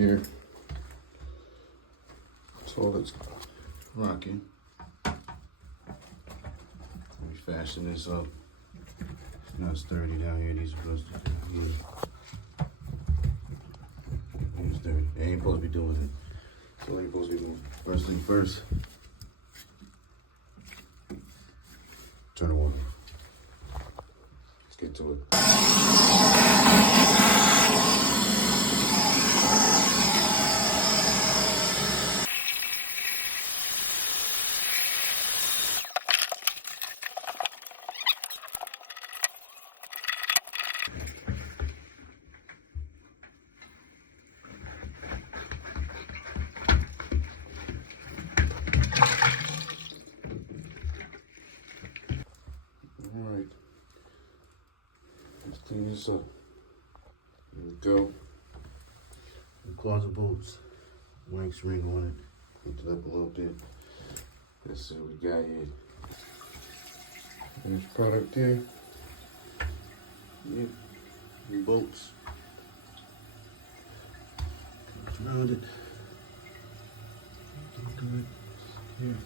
Here. So it's rocking. Let me fasten this up. It's not sturdy down here. These are supposed to be here. It's dirty. They ain't supposed to be doing it. So they ain't supposed to be doing. First thing first. Turn the water on. Let's get to it. All right, let's clean this up. Here we go. The closet bolts, wax ring on it. Lift it up a little bit. Let's see what we got here. Finished product here. Yep, new bolts. Around it. Good. Here.